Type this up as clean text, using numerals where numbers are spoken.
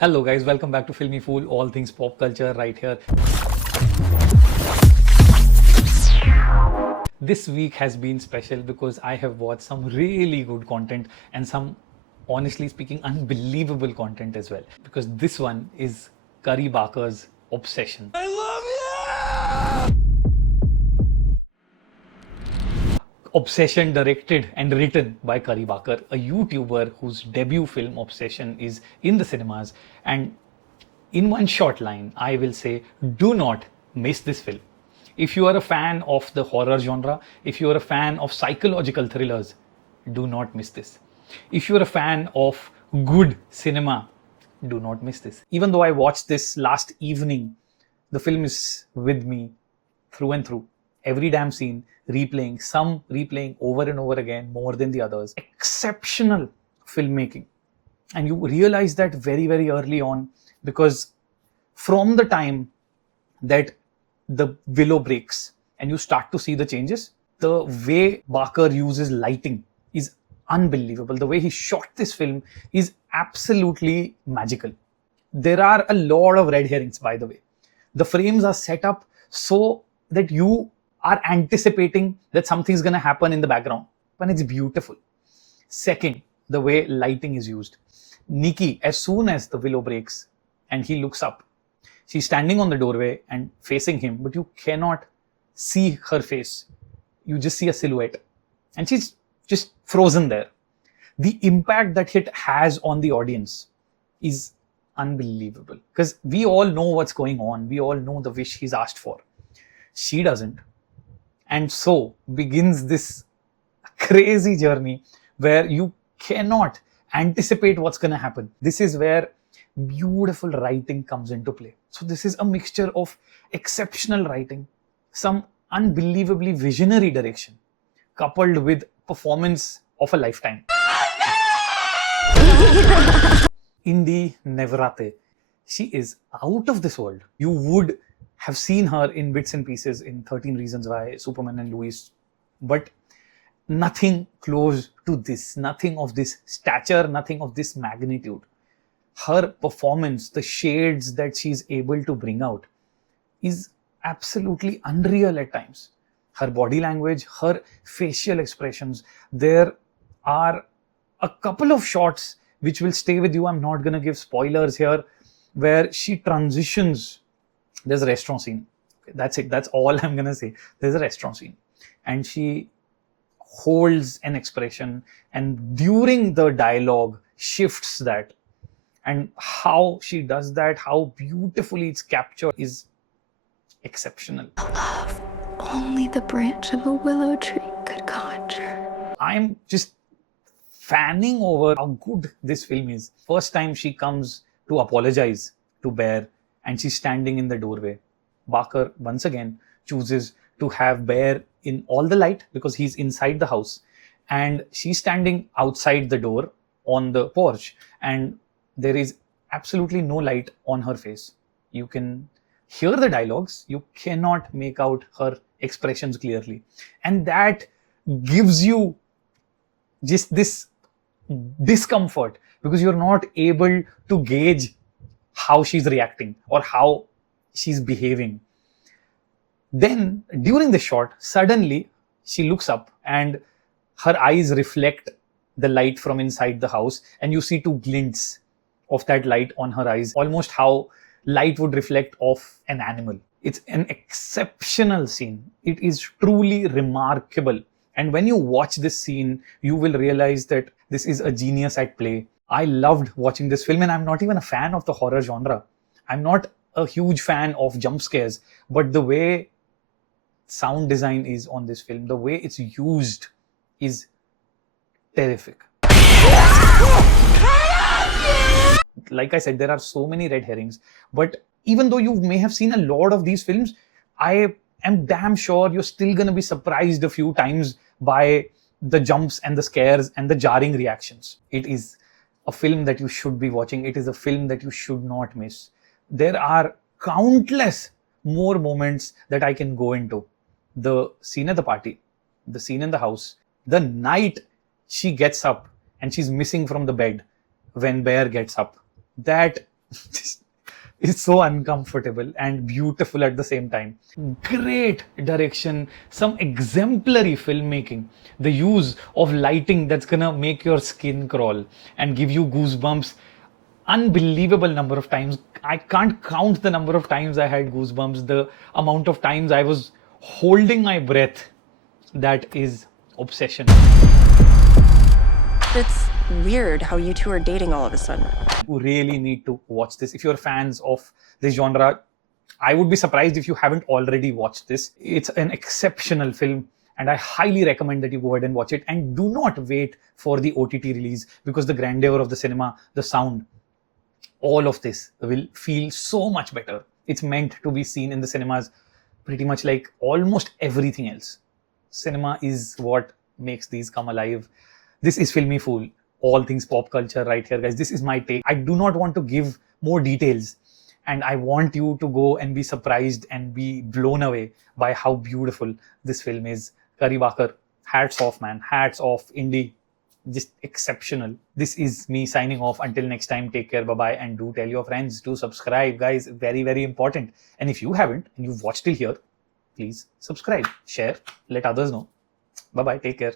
Hello guys, welcome back to FilmyFool, all things pop culture right here. This week has been special because I have watched some really good content and some, honestly speaking, unbelievable content as well. Because this one is Curry Barker's Obsession. I love you! Obsession, directed and written by Curry Barker, a YouTuber whose debut film Obsession is in the cinemas. And in one short line, I will say, do not miss this film. If you are a fan of the horror genre, if you are a fan of psychological thrillers, do not miss this. If you are a fan of good cinema, do not miss this. Even though I watched this last evening, the film is with me through and through. Every damn scene, replaying, some replaying over and over again more than the others. Exceptional filmmaking. And you realize that very, very early on, because from the time that the willow breaks and you start to see the changes, the way Barker uses lighting is unbelievable. The way he shot this film is absolutely magical. There are a lot of red herrings, by the way. The frames are set up so that you are anticipating that something's going to happen in the background, and it's beautiful. Second, the way lighting is used. Nikki, as soon as the willow breaks and he looks up, she's standing on the doorway and facing him, but you cannot see her face. You just see a silhouette, and she's just frozen there. The impact that it has on the audience is unbelievable, because we all know what's going on. We all know the wish he's asked for. She doesn't. And so begins this crazy journey where you cannot anticipate what's going to happen. This is where beautiful writing comes into play. So this is a mixture of exceptional writing, some unbelievably visionary direction, coupled with performance of a lifetime. Inde Navarrette, she is out of this world. You would have seen her in bits and pieces in 13 Reasons Why, Superman and Lois, but nothing close to this, nothing of this stature, nothing of this magnitude. Her performance, the shades that she's able to bring out is absolutely unreal at times. Her body language, her facial expressions. There are a couple of shots which will stay with you. I'm not going to give spoilers here, where she transitions. There's a restaurant scene. Okay, that's it. That's all I'm going to say. There's a restaurant scene. And she holds an expression, and during the dialogue shifts that. And how she does that, how beautifully it's captured, is exceptional. Love only the branch of a willow tree could conjure. I'm just fanning over how good this film is. First time she comes to apologize to Bear, and she's standing in the doorway. Barker once again chooses to have Bear in all the light because he's inside the house, and she's standing outside the door on the porch, and there is absolutely no light on her face. You can hear the dialogues, you cannot make out her expressions clearly, and that gives you just this discomfort because you're not able to gauge how she's reacting or how she's behaving. Then during the shot, suddenly she looks up and her eyes reflect the light from inside the house, and you see two glints of that light on her eyes, almost how light would reflect off an animal. It's an exceptional scene. It is truly remarkable. And when you watch this scene, you will realize that this is a genius at play. I loved watching this film, and I'm not even a fan of the horror genre. I'm not a huge fan of jump scares, but the way sound design is on this film, the way it's used is terrific. Like I said, there are so many red herrings, but even though you may have seen a lot of these films, I am damn sure you're still going to be surprised a few times by the jumps and the scares and the jarring reactions. It is a film that you should be watching. It is a film that you should not miss. There are countless more moments that I can go into. The scene at the party, the scene in the house, the night she gets up and she's missing from the bed when Bear gets up. That It's so uncomfortable and beautiful at the same time. Great direction, some exemplary filmmaking, the use of lighting that's gonna make your skin crawl and give you goosebumps. Unbelievable number of times. I can't count the number of times I had goosebumps, the amount of times I was holding my breath. That is obsession. It's weird how you two are dating all of a sudden. You really need to watch this. If you're fans of this genre, I would be surprised if you haven't already watched this. It's an exceptional film, and I highly recommend that you go ahead and watch it. And do not wait for the OTT release, because the grandeur of the cinema, the sound, all of this will feel so much better. It's meant to be seen in the cinemas pretty much like almost everything else. Cinema is what makes these come alive. This is FilmyFool, all things pop culture right here, guys. This is my take. I do not want to give more details, and I want you to go and be surprised and be blown away by how beautiful this film is. Curry Barker, hats off, man. Hats off, Indie. Just exceptional. This is me signing off. Until next time, take care, bye-bye, and do tell your friends to subscribe, guys. Very, very important. And if you haven't and you've watched till here, please subscribe, share, let others know. Bye-bye, take care.